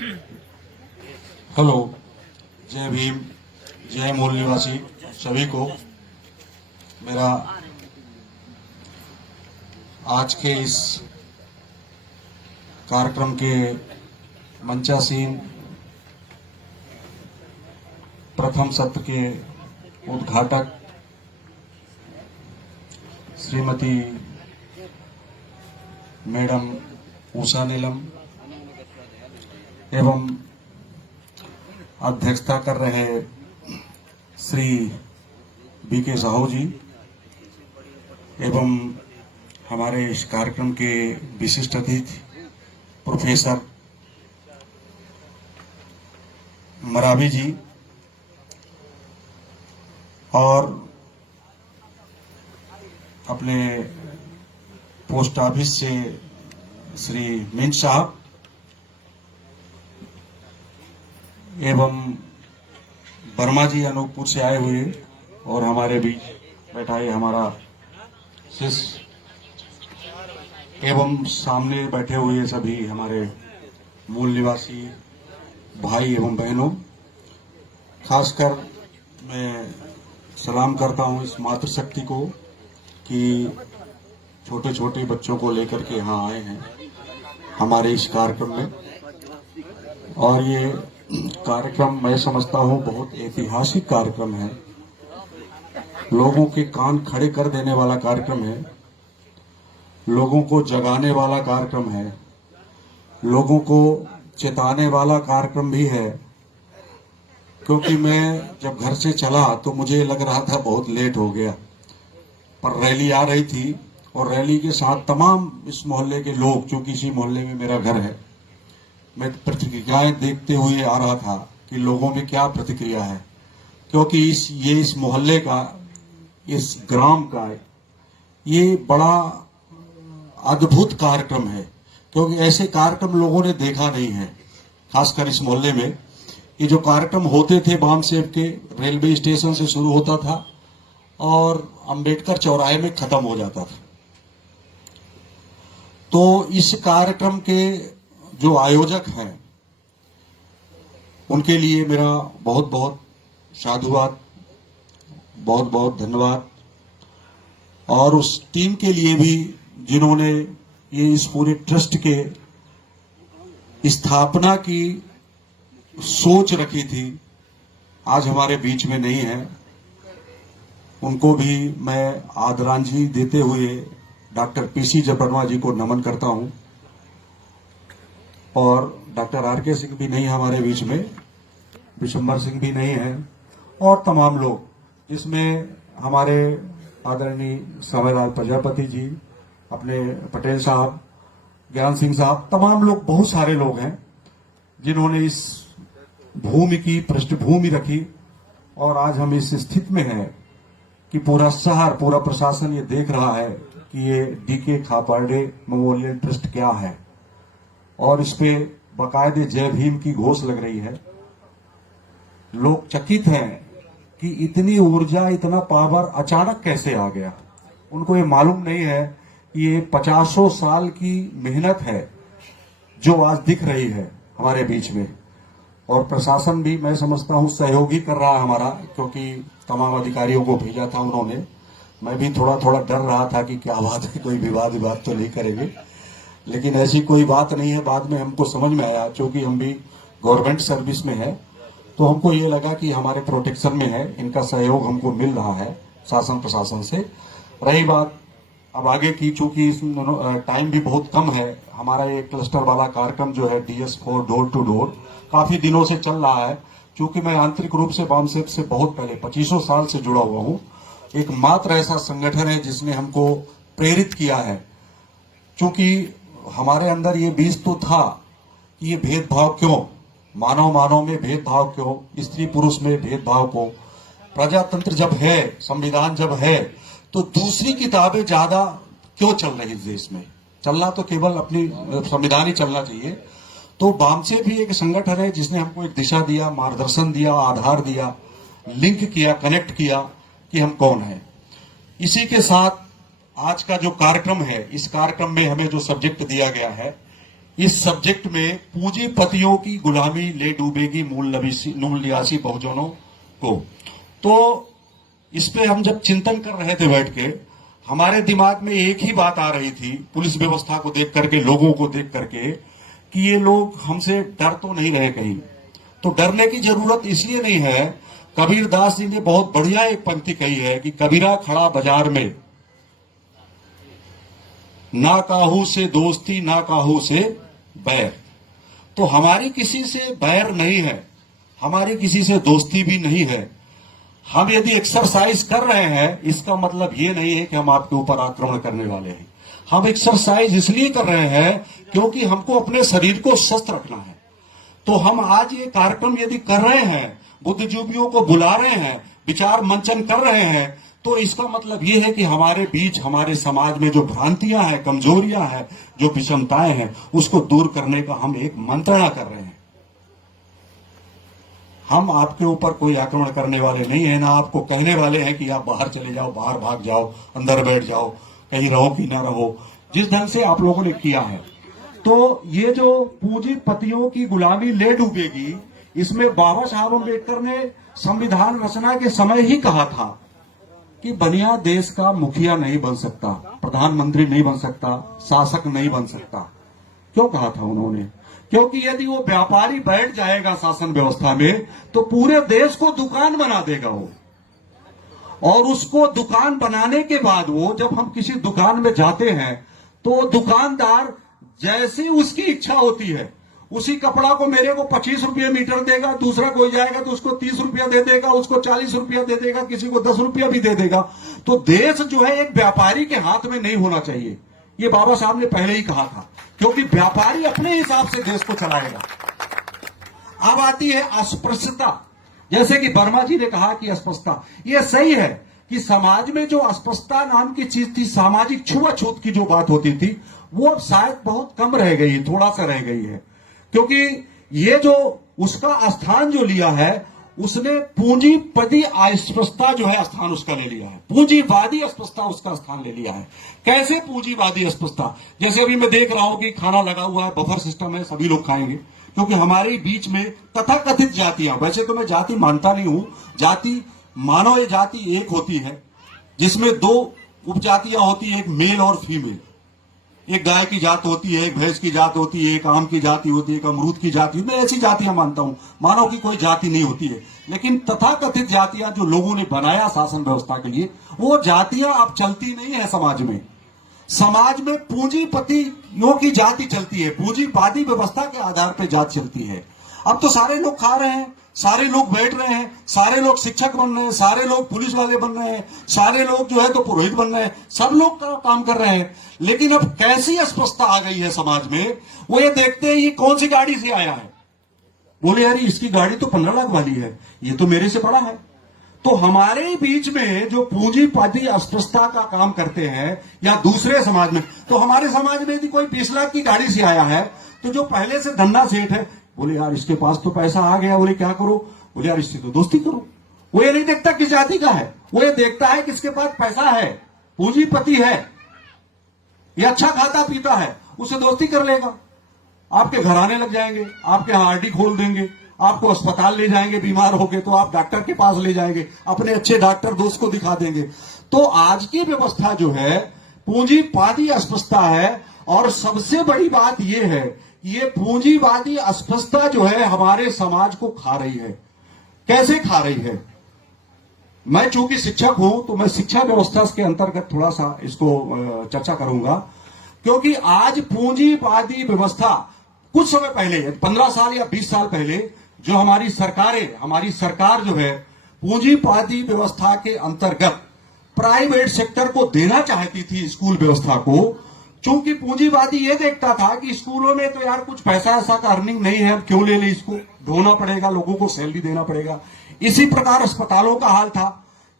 Hello, जय भीम, जय मूल निवासी सभी को मेरा आज के इस कार्यक्रम के मंचासीन प्रथम सत्र के उद्घाटक श्रीमती मैडम उषा नीलम एवं अध्यक्षता कर रहे श्री बीके साहू जी एवं हमारे इस कार्यक्रम के विशिष्ट अतिथि प्रोफेसर मरावी जी और अपने पोस्ट ऑफिस से श्री मिंज साहब एवं वर्मा जी अनूपपुर से आए हुए और हमारे बीच बैठा है हमारा शिष्य एवं सामने बैठे हुए सभी हमारे मूल निवासी भाई एवं बहनों, खासकर मैं सलाम करता हूं इस मातृशक्ति को कि छोटे छोटे बच्चों को लेकर के यहाँ आए हैं हमारे इस कार्यक्रम में। और ये कार्यक्रम मैं समझता हूं बहुत ऐतिहासिक कार्यक्रम है, लोगों के कान खड़े कर देने वाला कार्यक्रम है, लोगों को जगाने वाला कार्यक्रम है, लोगों को चेताने वाला कार्यक्रम भी है। क्योंकि मैं जब घर से चला तो मुझे लग रहा था बहुत लेट हो गया, पर रैली आ रही थी और रैली के साथ तमाम इस मोहल्ले के लोग, चूंकि इसी मोहल्ले में मेरा घर है, मैं प्रतिक्रियाएं देखते हुए आ रहा था कि लोगों में क्या प्रतिक्रिया है। क्योंकि इस मोहल्ले का, इस ग्राम का ये बड़ा अद्भुत कार्यक्रम है, क्योंकि ऐसे कार्यक्रम लोगों ने देखा नहीं है। खासकर इस मोहल्ले में ये जो कार्यक्रम होते थे बामसेव के रेलवे स्टेशन से शुरू होता था और अंबेडकर चौराहे में खत्म हो जाता था। तो इस कार्यक्रम के जो आयोजक हैं उनके लिए मेरा बहुत बहुत साधुवाद, बहुत बहुत धन्यवाद। और उस टीम के लिए भी जिन्होंने ये इस पूरे ट्रस्ट के स्थापना की सोच रखी थी, आज हमारे बीच में नहीं है। उनको भी मैं आदरांजलि देते हुए डॉक्टर पीसी जबरवा जी को नमन करता हूं। और डॉक्टर आर.के. सिंह भी नहीं हमारे बीच में, विशंबर सिंह भी नहीं है, और तमाम लोग, जिसमें हमारे आदरणीय समयलाल प्रजापति जी, अपने पटेल साहब, ज्ञान सिंह साहब, तमाम लोग, बहुत सारे लोग हैं जिन्होंने इस भूमि की पृष्ठभूमि रखी। और आज हम इस स्थिति में हैं कि पूरा शहर, पूरा प्रशासन ये देख रहा है कि ये डीके खापर्डे मेमोरियल ट्रस्ट क्या है, और इस पे बाकायदे जय भीम की घोष लग रही है। लोग चकित हैं कि इतनी ऊर्जा, इतना पावर अचानक कैसे आ गया। उनको ये मालूम नहीं है कि ये 50 साल की मेहनत है जो आज दिख रही है हमारे बीच में। और प्रशासन भी मैं समझता हूं सहयोगी कर रहा है हमारा, क्योंकि तमाम अधिकारियों को भेजा था उन्होंने। मैं भी थोड़ा थोड़ा डर रहा था कि क्या बात है, कोई विवाद तो नहीं करेंगे, लेकिन ऐसी कोई बात नहीं है। बाद में हमको समझ में आया, क्योंकि हम भी गवर्नमेंट सर्विस में है, तो हमको ये लगा कि हमारे प्रोटेक्शन में है, इनका सहयोग हमको मिल रहा है शासन प्रशासन से। रही बात अब आगे की, चूंकि टाइम भी बहुत कम है, हमारा ये क्लस्टर वाला कार्यक्रम जो है DS4 डोर टू डोर काफी दिनों से चल रहा है। चूंकि मैं आंतरिक रूप से बामसेव से बहुत पहले 25 साल से जुड़ा हुआ हूं, एकमात्र ऐसा संगठन है जिसने हमको प्रेरित किया है। चूंकि हमारे अंदर ये बीज तो था कि ये भेदभाव क्यों, मानव मानव में भेदभाव क्यों, स्त्री पुरुष में भेदभाव क्यों, प्रजातंत्र जब है, संविधान जब है, तो दूसरी किताबें ज्यादा क्यों चल रही इस देश में। चलना तो केवल अपनी संविधान ही चलना चाहिए। तो बामसेव भी एक संगठन है जिसने हमको एक दिशा दिया, मार्गदर्शन दिया, आधार दिया, लिंक किया, कनेक्ट किया कि हम कौन है। इसी के साथ आज का जो कार्यक्रम है, इस कार्यक्रम में हमें जो सब्जेक्ट दिया गया है, इस सब्जेक्ट में पूंजीपतियों की गुलामी ले डूबेगी मूल निवासी बहुजनों को। तो इस पे हम जब चिंतन कर रहे थे बैठ के, हमारे दिमाग में एक ही बात आ रही थी, पुलिस व्यवस्था को देख करके, लोगों को देख करके, कि ये लोग हमसे डर तो नहीं रहे कहीं। तो डरने की जरूरत इसलिए नहीं है, कबीरदास जी ने बहुत बढ़िया एक पंक्ति कही है कि कबीरा खड़ा बाजार में, ना काहू से दोस्ती ना काहू से बैर। तो हमारी किसी से बैर नहीं है, हमारी किसी से दोस्ती भी नहीं है। हम यदि एक्सरसाइज कर रहे हैं, इसका मतलब ये नहीं है कि हम आपके ऊपर आक्रमण करने वाले हैं। हम एक्सरसाइज इसलिए कर रहे हैं क्योंकि हमको अपने शरीर को स्वस्थ रखना है। तो हम आज ये कार्यक्रम यदि कर रहे हैं, बुद्धिजीवियों को बुला रहे हैं, विचार मंचन कर रहे हैं, तो इसका मतलब ये है कि हमारे बीच, हमारे समाज में जो भ्रांतियां हैं, कमजोरियां हैं, जो विषमताएं हैं, उसको दूर करने का हम एक मंत्रणा कर रहे हैं। हम आपके ऊपर कोई आक्रमण करने वाले नहीं है, ना आपको कहने वाले हैं कि आप बाहर चले जाओ, बाहर भाग जाओ, अंदर बैठ जाओ, कहीं रहो कि ना रहो, जिस ढंग से आप लोगों ने किया है। तो ये जो पूंजीपतियों की गुलामी ले डूबेगी, इसमें बाबा साहब अम्बेडकर ने संविधान रचना के समय ही कहा था कि बनिया देश का मुखिया नहीं बन सकता, प्रधानमंत्री नहीं बन सकता, शासक नहीं बन सकता। क्यों कहा था उन्होंने? क्योंकि यदि वो व्यापारी बैठ जाएगा शासन व्यवस्था में, तो पूरे देश को दुकान बना देगा वो। और उसको दुकान बनाने के बाद वो, जब हम किसी दुकान में जाते हैं, तो दुकानदार जैसी उसकी इच्छा होती है, उसी कपड़ा को मेरे को 25 रुपये मीटर देगा, दूसरा कोई जाएगा तो उसको 30 रुपया दे देगा, उसको 40 रुपया दे देगा, किसी को 10 रुपया भी दे देगा। तो देश जो है एक व्यापारी के हाथ में नहीं होना चाहिए, ये बाबा साहब ने पहले ही कहा था, क्योंकि व्यापारी अपने हिसाब से देश को चलाएगा। अब आती है अस्पृश्यता, जैसे कि वर्मा जी ने कहा कि अस्पृश्यता, ये सही है कि समाज में जो अस्पृश्यता नाम की चीज थी, सामाजिक छुआछूत की जो बात होती थी, वो शायद बहुत कम रह गई है, थोड़ा सा रह गई है। क्योंकि ये जो उसका स्थान जो लिया है, उसने पूंजीपति अस्पृश्यता जो है स्थान उसका ले लिया है, पूंजीवादी अस्पृश्यता उसका स्थान ले लिया है। कैसे पूंजीवादी अस्पृश्यता? जैसे अभी मैं देख रहा हूं कि खाना लगा हुआ है, बफर सिस्टम है, सभी लोग खाएंगे, क्योंकि हमारे बीच में तथाकथित जातियां, वैसे तो मैं जाति मानता नहीं हूं, जाति मानव ये जाति एक होती है, जिसमें दो उपजातियां होती है, एक मेल और फीमेल। एक गाय की जात होती है, एक भैंस की जात होती है, एक आम की जाति होती है, एक अमरूद की जाति। मैं ऐसी जातियां मानता हूं, मानव की कोई जाति नहीं होती है। लेकिन तथाकथित जातियां जो लोगों ने बनाया शासन व्यवस्था के लिए, वो जातियां अब चलती नहीं है समाज में। समाज में पूंजीपतियों की जाति चलती है, पूंजीवादी व्यवस्था के आधार पर जात चलती है। अब तो सारे लोग खा रहे हैं, सारे लोग बैठ रहे हैं, सारे लोग शिक्षक बन रहे हैं, सारे लोग पुलिस वाले बन रहे हैं, सारे लोग जो है तो पुरोहित बन रहे हैं, सब लोग काम कर रहे हैं। लेकिन अब कैसी अस्पष्टता आ गई है समाज में, वो ये देखते हैं ये कौन सी गाड़ी से आया है, बोले यार इसकी गाड़ी तो 15 लाख वाली है, ये तो मेरे से बड़ा है। तो हमारे बीच में जो पूंजीपति अस्पष्टता का काम करते हैं या दूसरे समाज में, तो हमारे समाज में यदि कोई 20 लाख की गाड़ी से आया है, तो जो पहले से धन्ना सेठ है, बोले यार इसके पास तो पैसा आ गया, बोले क्या करो, बोले यार इससे तो दोस्ती करो। वो ये नहीं देखता किस जाति का है, वो ये देखता है किसके पास पैसा है, पूंजीपति है, ये अच्छा खाता पीता है, उससे दोस्ती कर लेगा। आपके घर आने लग जाएंगे, आपके यहां आरडी खोल देंगे, आपको अस्पताल ले जाएंगे, बीमार हो गए तो आप डॉक्टर के पास ले जाएंगे, अपने अच्छे डॉक्टर दोस्त को दिखा देंगे। तो आज की व्यवस्था जो है पूंजीवादी अस्पृश्यता है। और सबसे बड़ी बात यह है, ये पूंजीवादी अस्पृश्यता जो है हमारे समाज को खा रही है। कैसे खा रही है? मैं चूंकि शिक्षक हूं, तो मैं शिक्षा व्यवस्था के अंतर्गत थोड़ा सा इसको चर्चा करूंगा। क्योंकि आज पूंजीवादी व्यवस्था, कुछ समय पहले 15 साल या 20 साल पहले जो हमारी सरकार जो है पूंजीवादी व्यवस्था के अंतर्गत प्राइवेट सेक्टर को देना चाहती थी स्कूल व्यवस्था को। चूंकि पूंजीवादी ये देखता था कि स्कूलों में तो यार कुछ पैसा ऐसा का अर्निंग नहीं है, क्यों ले ले, इसको ढोना पड़ेगा, लोगों को सैलरी देना पड़ेगा। इसी प्रकार अस्पतालों का हाल था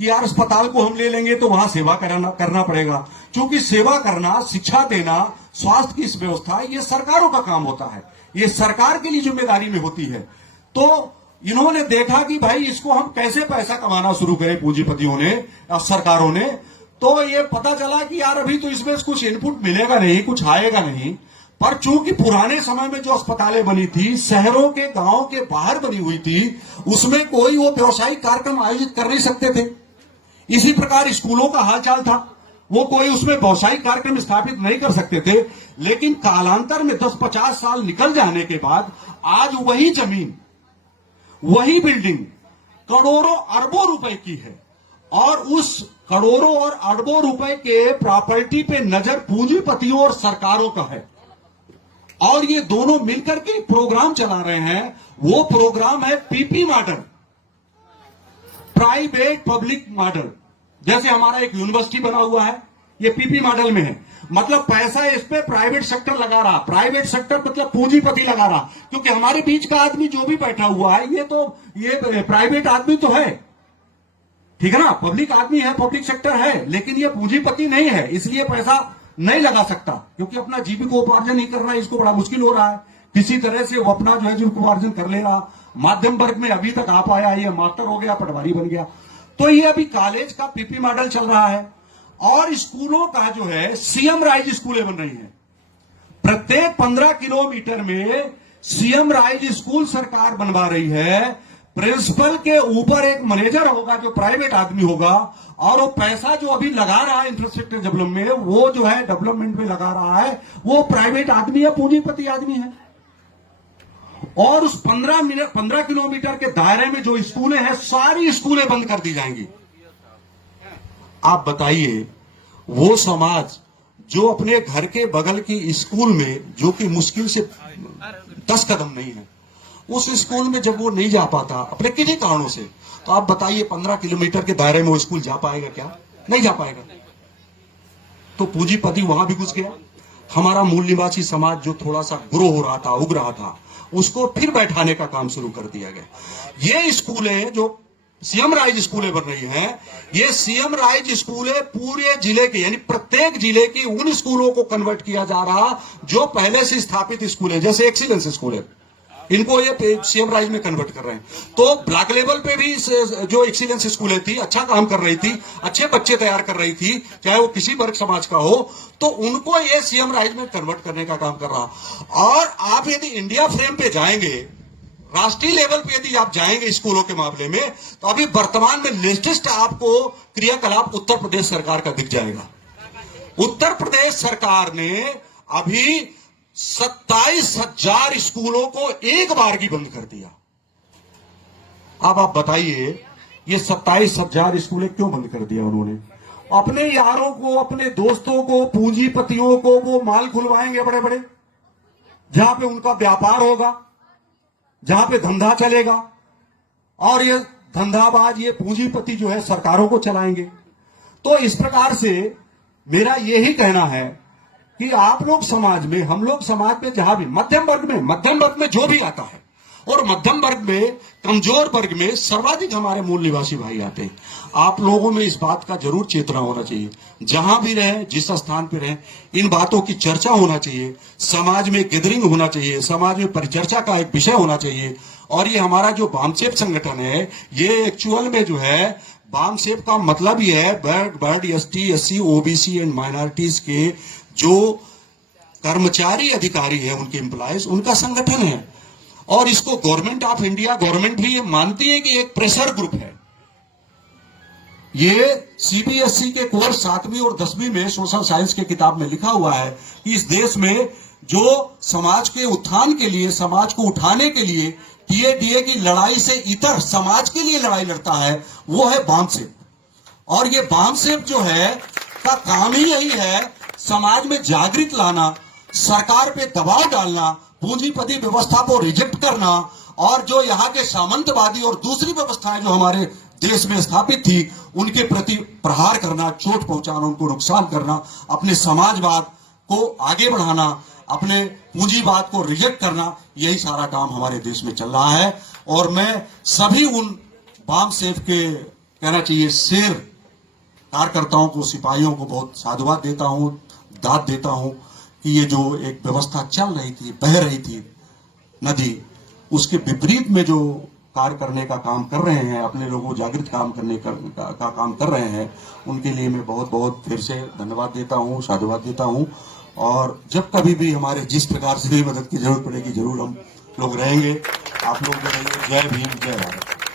कि यार अस्पताल को हम ले लेंगे तो वहां सेवा करना पड़ेगा। चूंकि सेवा करना, शिक्षा देना, स्वास्थ्य की इस व्यवस्था, ये सरकारों का काम होता है, ये सरकार के लिए जिम्मेदारी में होती है। तो इन्होंने देखा कि भाई इसको हम कैसे पैसा कमाना शुरू करें, पूंजीपतियों ने, सरकारों ने। तो ये पता चला कि यार अभी तो इसमें कुछ इनपुट मिलेगा नहीं, कुछ आएगा नहीं, पर चूंकि पुराने समय में जो अस्पतालें बनी थी शहरों के गांव के बाहर बनी हुई थी, उसमें कोई वो व्यवसायिक कार्यक्रम आयोजित कर नहीं सकते थे। इसी प्रकार स्कूलों का हालचाल था, वो कोई उसमें व्यवसायिक कार्यक्रम स्थापित नहीं कर सकते थे। लेकिन कालांतर में 10-50 साल निकल जाने के बाद आज वही जमीन, वही बिल्डिंग करोड़ों अरबों रुपए की है, और उस करोड़ों और अरबों रुपए के प्रॉपर्टी पे नजर पूंजीपतियों और सरकारों का है। और ये दोनों मिलकर के प्रोग्राम चला रहे हैं। वो प्रोग्राम है PP model, private public model. जैसे हमारा एक यूनिवर्सिटी बना हुआ है, ये पीपी मॉडल में है। मतलब पैसा इस पे प्राइवेट सेक्टर लगा रहा, प्राइवेट सेक्टर मतलब पूंजीपति लगा रहा, क्योंकि हमारे बीच का आदमी जो भी बैठा हुआ है ये प्राइवेट आदमी तो है, ठीक है ना, पब्लिक आदमी है, पब्लिक सेक्टर है, लेकिन ये पूंजीपति नहीं है, इसलिए पैसा नहीं लगा सकता, क्योंकि अपना जीविकोपार्जन ही कर रहा है, इसको बड़ा मुश्किल हो रहा है। किसी तरह से वो अपना जो है जीविकोपार्जन कर ले रहा। मध्यम वर्ग में अभी तक आ पाया, ये मास्टर हो गया, पटवारी बन गया। तो ये अभी कॉलेज का पीपी मॉडल चल रहा है। और स्कूलों का जो है सीएम राइज स्कूलें बन रही हैं। प्रत्येक 15 किलोमीटर में सीएम राइज स्कूल सरकार बनवा रही है। प्रिंसिपल के ऊपर एक मैनेजर होगा जो प्राइवेट आदमी होगा, और वो पैसा जो अभी लगा रहा है इंफ्रास्ट्रक्चर डेवलपमेंट में, वो जो है डेवलपमेंट में लगा रहा है, वो प्राइवेट आदमी है, पूंजीपति आदमी है। और उस 15 किलोमीटर के दायरे में जो स्कूलें हैं, सारी स्कूलें बंद कर दी जाएंगी। आप बताइए, वो समाज जो अपने घर के बगल की स्कूल में, जो कि मुश्किल से 10 कदम नहीं है, उस स्कूल में जब वो नहीं जा पाता अपने किन्हीं कारणों से, तो आप बताइए 15 किलोमीटर के दायरे में वो स्कूल जा पाएगा क्या? नहीं जा पाएगा। तो पूंजीपति वहां भी घुस गया। हमारा मूल निवासी समाज जो थोड़ा सा ग्रो हो रहा था, उग रहा था, उसको फिर बैठाने का काम शुरू कर दिया गया। ये स्कूलें जो सीएम राइज स्कूलें बन रही हैं, ये सीएम राइज स्कूलें पूरे जिले के, यानी प्रत्येक जिले की उन स्कूलों को कन्वर्ट किया जा रहा जो पहले से स्थापित स्कूल है, जैसे एक्सीलेंस स्कूल है, इनको ये सीएम राइज में कन्वर्ट कर रहे हैं। तो ब्लॉक लेवल पे भी जो एक्सीलेंस स्कूलें थी, अच्छा काम कर रही थी, अच्छे बच्चे तैयार कर रही थी, चाहे वो किसी वर्ग समाज का हो, तो उनको ये सीएम राइज में कन्वर्ट करने का काम कर रहा। और आप यदि इंडिया फ्रेम पे जाएंगे, राष्ट्रीय लेवल पे यदि आप जाएंगे स्कूलों के मामले में, तो अभी वर्तमान में लेटेस्ट आपको क्रियाकलाप उत्तर प्रदेश सरकार का दिख जाएगा। उत्तर प्रदेश सरकार ने अभी 27,000 स्कूलों को एक बार की बंद कर दिया। अब आप बताइए, ये 27,000 स्कूलें क्यों बंद कर दिया उन्होंने? अपने यारों को, अपने दोस्तों को, पूंजीपतियों को वो माल खुलवाएंगे बड़े बड़े, जहां पे उनका व्यापार होगा, जहां पे धंधा चलेगा, और ये धंधाबाज, ये पूंजीपति जो है सरकारों को चलाएंगे। तो इस प्रकार से मेरा यही कहना है कि आप लोग समाज में, हम लोग समाज में, जहां भी मध्यम वर्ग में जो भी आता है, और मध्यम वर्ग में, कमजोर वर्ग में सर्वाधिक हमारे मूल निवासी भाई आते हैं। आप लोगों में इस बात का जरूर चेतना होना चाहिए, जहां भी रहे, जिस स्थान पे रहे, इन बातों की चर्चा होना चाहिए, समाज में गैदरिंग होना चाहिए, समाज में परिचर्चा का एक विषय होना चाहिए। और ये हमारा जो बामसेप संगठन है, ये एक्चुअल में जो है, बामसेप का मतलब ही है bird ST, SC, OBC and minorities के जो कर्मचारी अधिकारी है, उनके एम्प्लॉयज, उनका संगठन है। और इसको गवर्नमेंट ऑफ इंडिया, गवर्नमेंट भी ये मानती है कि एक प्रेशर ग्रुप है। ये सीबीएसई के कोर्स 7वीं और 10वीं में सोशल साइंस के किताब में लिखा हुआ है कि इस देश में जो समाज के उत्थान के लिए, समाज को उठाने के लिए टीएडीए की लड़ाई से इतर समाज के लिए लड़ाई लड़ता है, वो है बामसेप। और ये बामसेप जो है का काम ही यही है, समाज में जागृत लाना, सरकार पे दबाव डालना, पूंजीपति व्यवस्था को रिजेक्ट करना, और जो यहाँ के सामंतवादी और दूसरी व्यवस्थाएं जो हमारे देश में स्थापित थी, उनके प्रति प्रहार करना, चोट पहुंचाना, उनको नुकसान करना, अपने समाजवाद को आगे बढ़ाना, अपने पूंजीवाद को रिजेक्ट करना, यही सारा काम हमारे देश में चल रहा है। और मैं सभी उन बामसेप के, कहना चाहिए, शेर कार्यकर्ताओं को, सिपाहियों को बहुत साधुवाद देता हूं, दाद देता हूं कि ये जो एक व्यवस्था चल रही थी, बह रही थी नदी, उसके विपरीत में जो कार्य करने का काम कर रहे हैं, अपने लोगों को जागृत काम करने का काम कर रहे हैं, उनके लिए मैं बहुत बहुत फिर से धन्यवाद देता हूं, साधुवाद देता हूं। और जब कभी भी हमारे जिस प्रकार से भी मदद की जरूरत पड़ेगी जरूर हम लोग रहेंगे। आप लोग भी रहिए। जय भीम, जय भारत।